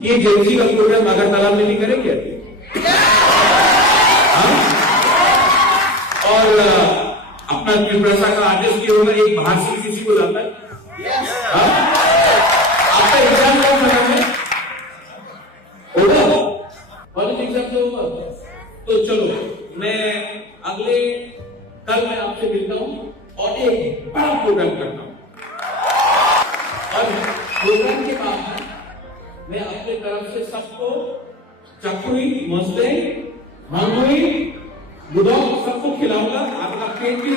ये जेएनसी का प्रोग्राम अगरतला में नहीं करेंगे? हाँ? और अपना त्रिपुरा का आदेश किया होगा, एक बाहर से किसी को लाता है? हाँ? आपका एग्जाम कौन बनाए होगा? कॉलेज एग्जाम तो होगा। तो चलो मैं अगले कल मैं आपसे मिलता हूं और एक बड़ा प्रोग्राम करता हूं। और प्रोग्राम के बाद मैं अपने तरफ से सबको चकुई, मस्ते, मांगुई, गुदौक सबको खिलाऊंगा। आपका पेट भी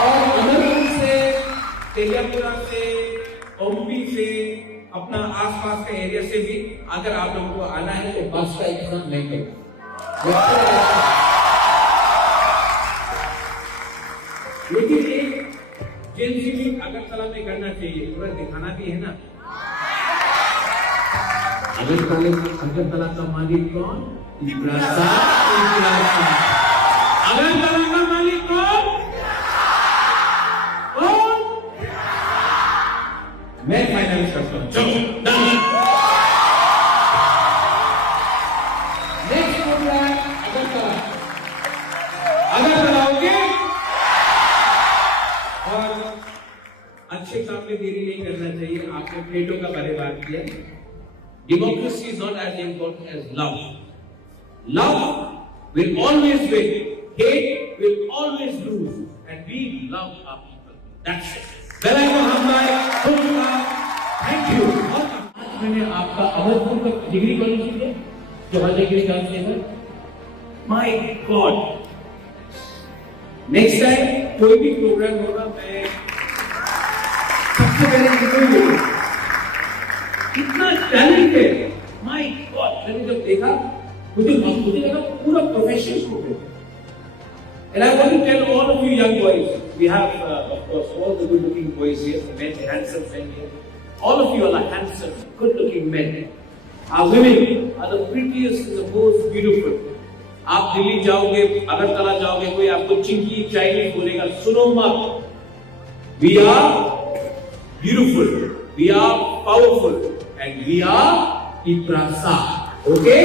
और अमरपुर से, तेलियापुरा से, ओमपी से, अपना आसपास के एरिया से भी अगर आप लोगों को आना है तो बस का इंतजाम नहीं करें। लेकिन एक जेएनसी भी अगरतला में करना चाहिए, पूरा दिखाना भी है ना। अगरतला का मालिक कौन? अगरतला का मालिक कौन? मैं फाइनल करता हूं। चलो नेक्स्ट प्रोग्राम अगरतला ओके। और अच्छे काम में देरी नहीं करना चाहिए। आपने प्लेटों का बारे बात किया। Democracy is not as important as love. Love will always win. Hate will always lose. And we love our people. That's it. Thank you. आज मैंने आपका अमरपुर का डिग्री कॉलेज किया, Jawahar degree college. My God. Next time कोई भी programme होगा, मैं सबसे पहले कितना टैलेंट है। माय गॉड, मैंने जब देखा मुझे लगा पूरा प्रोफेशनल हो गया। And I want to tell all of you young boys, we have of course all the good looking boys here, men, handsome men here. All of you are handsome, good looking men. Our women are the prettiest and the most beautiful. आप दिल्ली जाओगे, अगरतला जाओगे, कोई आपको Chinki Chinese बोलेगा, सुनो मत। We are beautiful, we are powerful, and we are Iprasa. Okay?